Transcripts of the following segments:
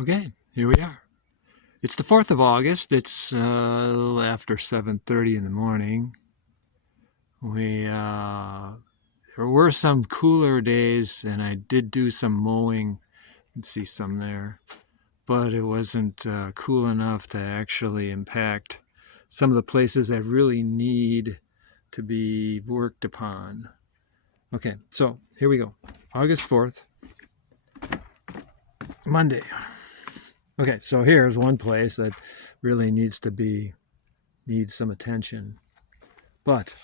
Okay, here we are. It's the 4th of August. It's a little after 7:30 in the morning. There were some cooler days, and I did do some mowing. You can see some there, but it wasn't cool enough to actually impact some of the places that really need to be worked upon. Okay, so here we go. August 4th, Monday. Okay, so here's one place that really needs some attention. But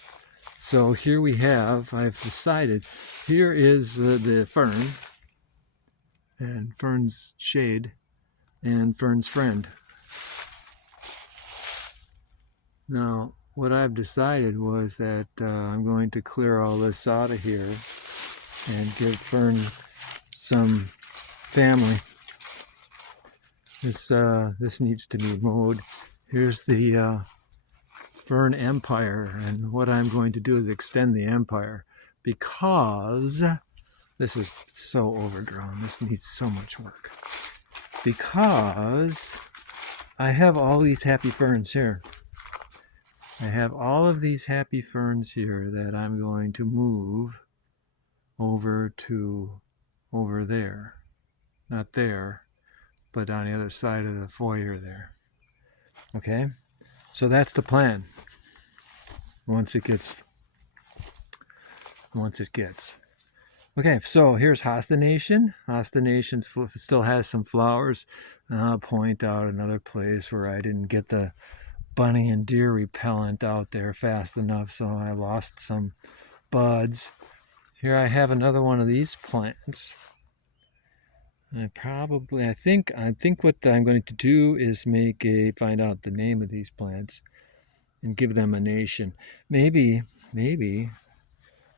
so here we have, I've decided, here is the fern and fern's shade and fern's friend. Now, what I've decided was that I'm going to clear all this out of here and give fern some family. This needs to be mowed. Here's the fern empire, and what I'm going to do is extend the empire because this is so overgrown. This needs so much work because I have all these happy ferns here. I have all of these happy ferns here that I'm going to move over there, not there, but on the other side of the foyer there. Okay, so that's the plan. Once it gets. Okay, so here's Hostination. Hostination still has some flowers. And I'll point out another place where I didn't get the bunny and deer repellent out there fast enough, so I lost some buds. Here I have another one of these plants. I think what I'm going to do is find out the name of these plants and give them a nation. Maybe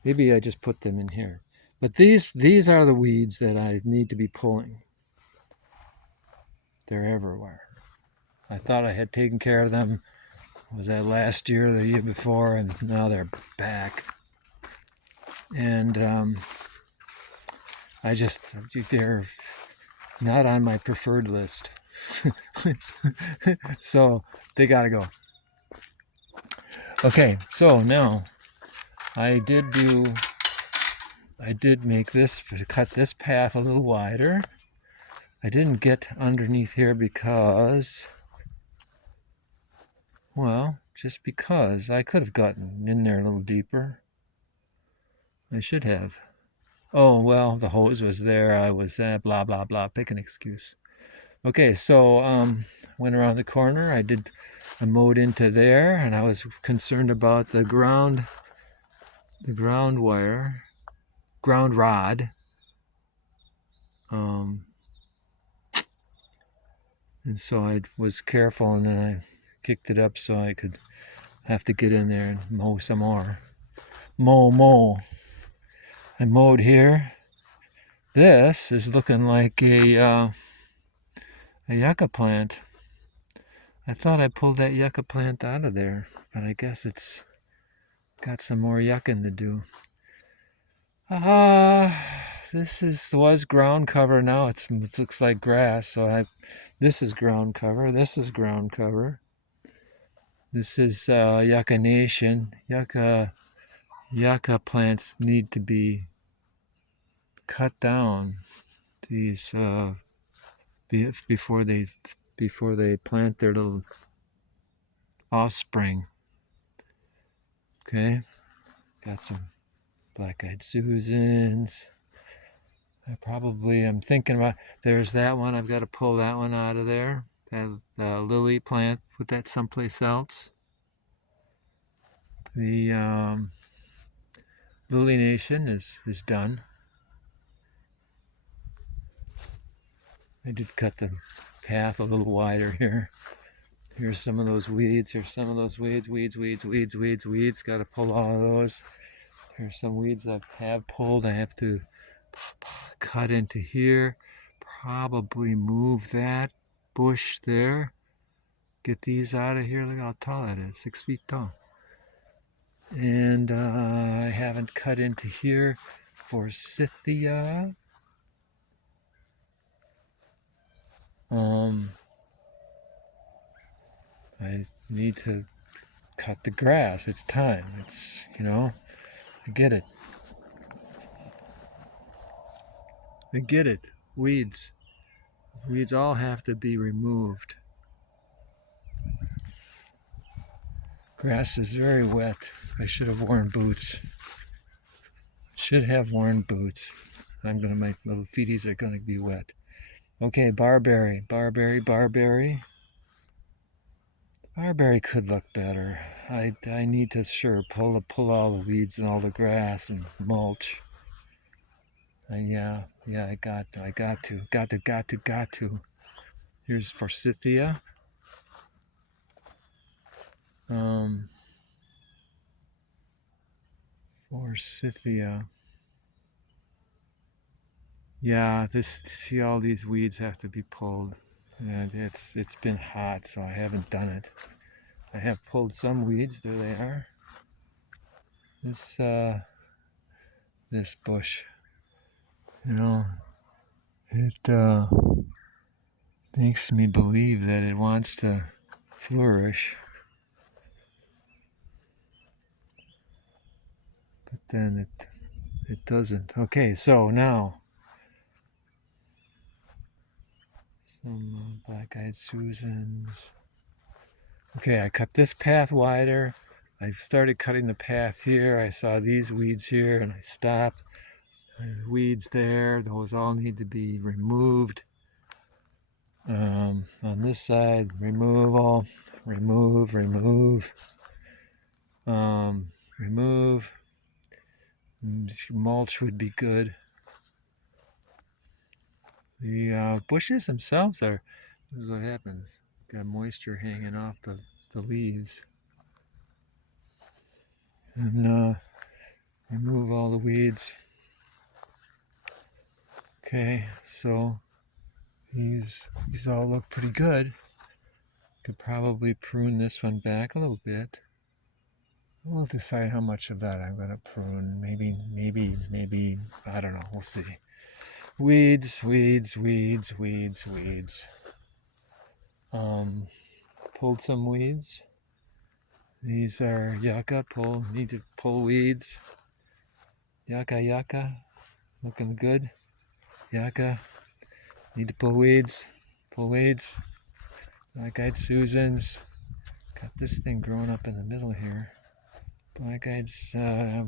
I just put them in here. But these are the weeds that I need to be pulling. They're everywhere. I thought I had taken care of them. Was that last year or the year before? And now they're back. And they're not on my preferred list. So they gotta go. Okay, so now I did cut this path a little wider. I didn't get underneath here because, well, just because. I could have gotten in there a little deeper. I should have. Oh, well, the hose was there. I was blah, blah, blah. Pick an excuse. Okay, so went around the corner. I mowed into there, and I was concerned about the ground rod. And so I was careful, and then I kicked it up so I could have to get in there and mow some more. Mow. I mowed here. This is looking like a yucca plant. I thought I pulled that yucca plant out of there, but I guess it's got some more yuccing to do. This was ground cover. Now it looks like grass. So this is ground cover. This is ground cover. This is Yucca Nation. Yucca plants need to be cut down. These before they plant their little offspring. Okay, got some black-eyed Susans. I'm thinking about, there's that one. I've got to pull that one out of there. That lily plant, put that someplace else. The Lily Nation is done. I did cut the path a little wider here. Here's some of those weeds. Here's some of those weeds. Got to pull all of those. Here's some weeds I have pulled. I have to cut into here. Probably move that bush there. Get these out of here. Look how tall that is. 6 feet tall. And I haven't cut into here. Forsythia. I need to cut the grass. It's time. I get it. I get it. Weeds. Weeds all have to be removed. Grass is very wet. I should have worn boots. Should have worn boots. My little feeties are gonna be wet. Okay, barberry. Barberry could look better. I need to pull all the weeds and all the grass and mulch. Yeah, I got to. Here's forsythia. Forsythia. Yeah, see, all these weeds have to be pulled. And it's been hot, so I haven't done it. I have pulled some weeds. There they are. This bush, it makes me believe that it wants to flourish, but then it doesn't. Okay, so now some black-eyed Susans. Okay, I cut this path wider. I started cutting the path here. I saw these weeds here and I stopped. There's weeds there. Those all need to be removed. On this side, remove. Remove. Mulch would be good. The bushes themselves this is what happens. Got moisture hanging off the leaves. And remove all the weeds. Okay, so these all look pretty good. Could probably prune this one back a little bit. We'll decide how much of that I'm going to prune. Maybe, I don't know. We'll see. Weeds. Pulled some weeds. These are yucca. Need to pull weeds. Yucca. Looking good. Yucca. Need to pull weeds. Black-eyed Susans. Got this thing growing up in the middle here. Black-eyed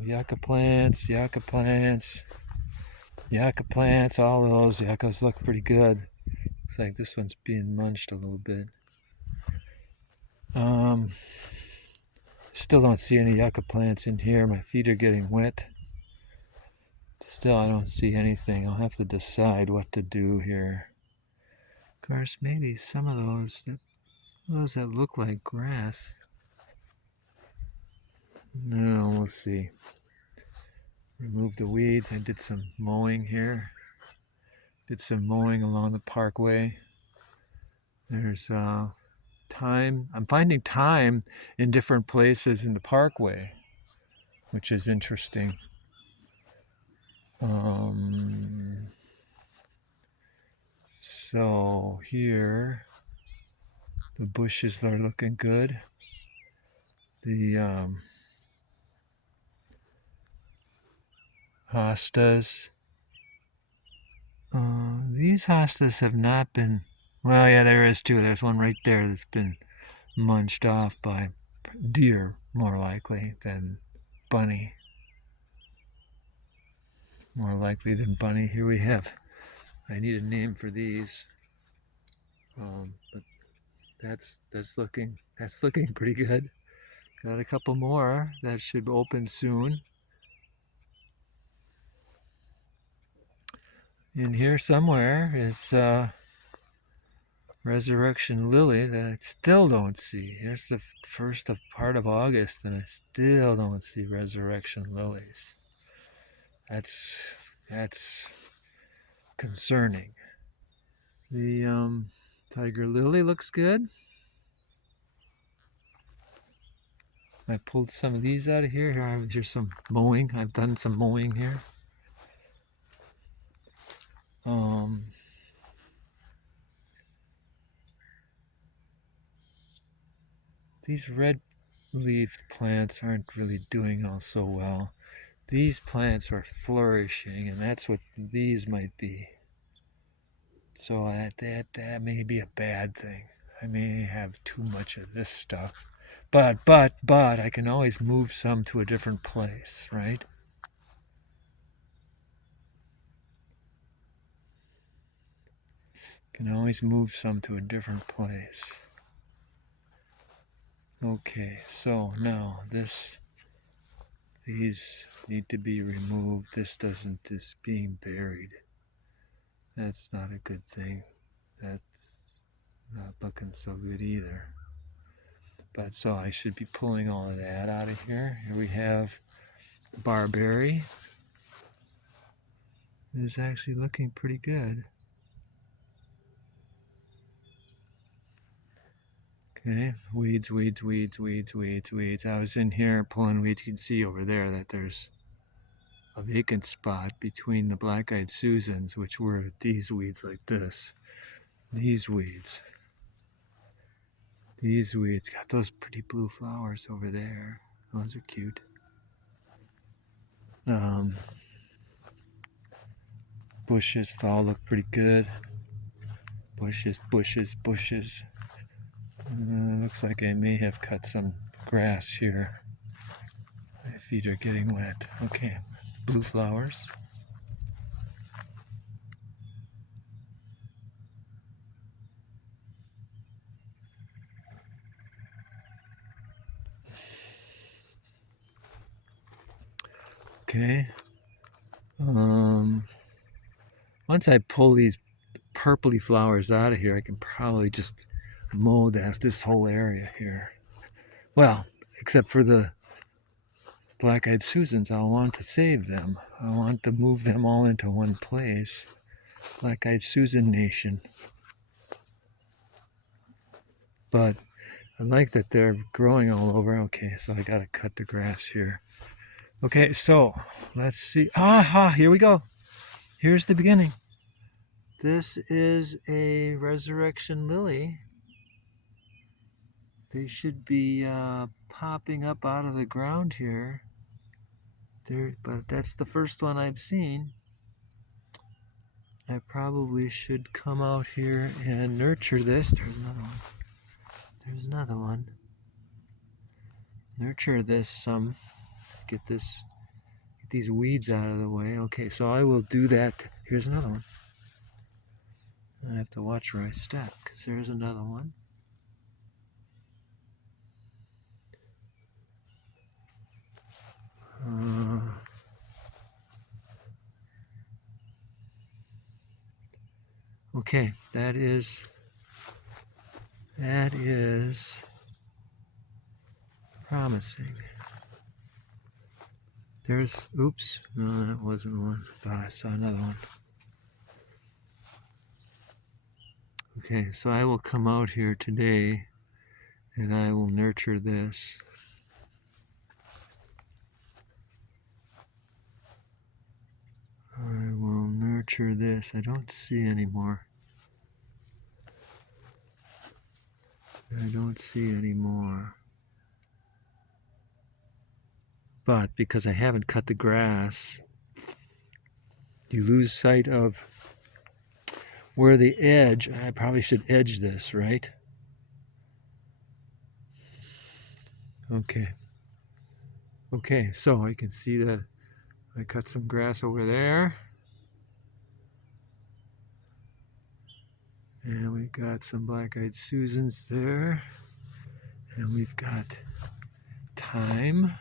yucca plants. All of those yuccas look pretty good. Looks like this one's being munched a little bit. Still don't see any yucca plants in here. My feet are getting wet. Still, I don't see anything. I'll have to decide what to do here. Of course, maybe some of those that look like grass. No, we'll see. Remove the weeds. I did some mowing here. Did some mowing along the parkway. There's thyme. I'm finding thyme in different places in the parkway, which is interesting. So here, the bushes are looking good. The hostas. These hostas have not been. Well, yeah, there is too. There's one right there that's been munched off by deer, more likely than bunny. More likely than bunny. Here we have. I need a name for these. But that's looking pretty good. Got a couple more that should open soon. In here somewhere is Resurrection Lily that I still don't see. Here's the first part of August and I still don't see Resurrection Lilies. That's concerning. The Tiger Lily looks good. I pulled some of these out of here. Here's some mowing. I've done some mowing here. these red leaf plants aren't really doing all so well. These plants are flourishing, and that's what these might be. So that may be a bad thing. I may have too much of this stuff. But I can always move some to a different place, right? Can always move some to a different place. Okay, so now these need to be removed. This is being buried. That's not a good thing. That's not looking so good either. But so I should be pulling all of that out of here. Here we have barberry. It's actually looking pretty good. Okay, weeds. I was in here pulling weeds. You can see over there that there's a vacant spot between the black-eyed Susans, which were these weeds like this. These weeds got those pretty blue flowers over there. Those are cute. Bushes all look pretty good. Bushes. Looks like I may have cut some grass here. My feet are getting wet. Okay, blue flowers. Okay. Once I pull these purpley flowers out of here, I can probably just mow this whole area here. Well, except for the black-eyed Susans, I'll want to save them. I want to move them all into one place. Black-eyed Susan Nation. But I like that they're growing all over. Okay, so I gotta cut the grass here. Okay, so let's see. Aha, here we go. Here's the beginning. This is a resurrection lily. They should be popping up out of the ground here. But that's the first one I've seen. I probably should come out here and nurture this. There's another one. Nurture this some. Get these weeds out of the way. Okay, so I will do that. Here's another one. I have to watch where I step because there's another one. Okay, that is promising. Oops, no, that wasn't one. I saw another one. Okay, so I will come out here today and I will nurture this. I will nurture this. I don't see any more. But because I haven't cut the grass, you lose sight of where the edge. I probably should edge this, right? Okay, so I can see that I cut some grass over there. And we've got some black-eyed Susans there. And we've got thyme.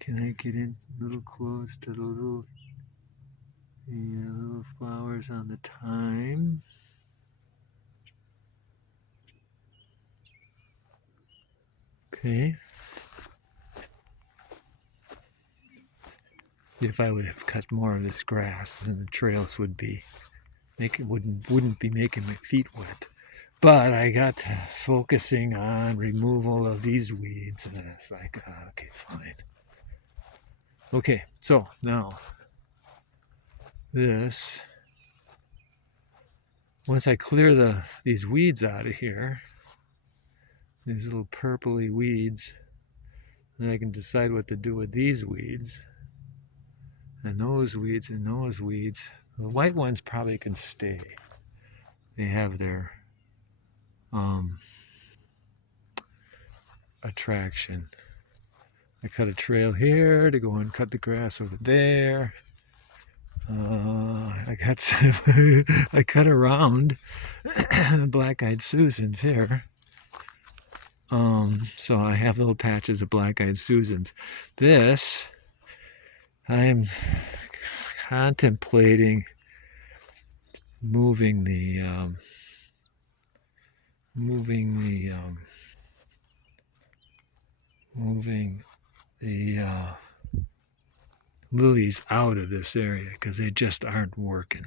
Can I get in a little close to the little flowers on the thyme? Okay. If I would have cut more of this grass, then the trails wouldn't be making my feet wet. But I got focusing on removal of these weeds, and it's like, okay, fine. Okay, so now this once I clear these weeds out of here, these little purpley weeds, then I can decide what to do with these weeds and those weeds and those weeds. The white ones probably can stay. They have their attraction. I cut a trail here to go and cut the grass over there. I cut around black-eyed Susans here. So I have little patches of black-eyed Susans. This, I'm contemplating moving the lilies out of this area because they just aren't working.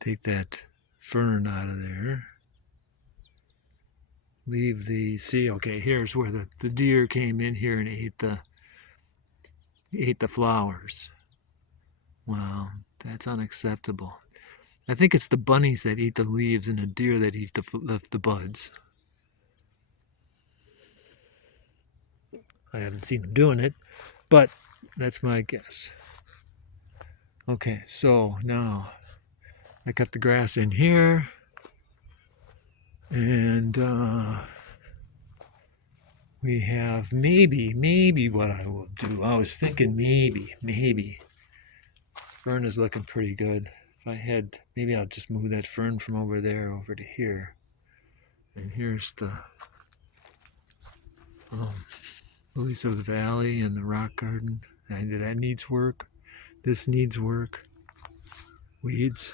Take that fern out of there. Leave the, see, okay, here's where the deer came in here and ate the flowers. Wow, that's unacceptable. I think it's the bunnies that eat the leaves and the deer that eat the buds. I haven't seen them doing it, but that's my guess. Okay, so now I cut the grass in here, and we have maybe what I will do. I was thinking maybe. This fern is looking pretty good. If I had, maybe I'll just move that fern from over there over to here. And here's the lilies of the valley and the rock garden. And that needs work. This needs work. Weeds.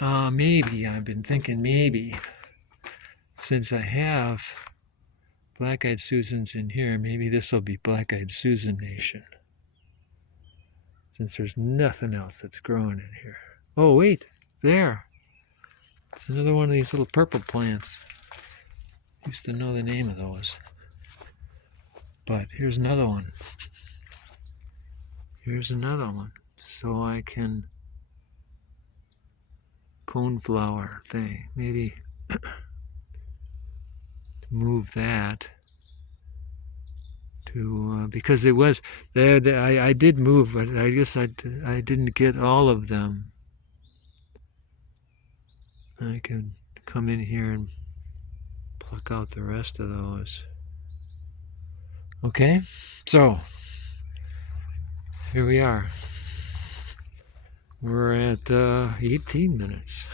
Maybe, I've been thinking maybe, since I have black-eyed Susans in here, maybe this will be Black-eyed Susan Nation. Since there's nothing else that's growing in here. Oh, wait, there. It's another one of these little purple plants. Used to know the name of those. But here's another one. Here's another one. So I can coneflower thing. Maybe move that to because it was there. I did move, but I guess I didn't get all of them. I can come in here and pluck out the rest of those. Okay, so here we are. We're at 18 minutes.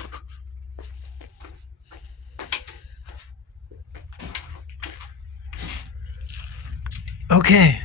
Okay,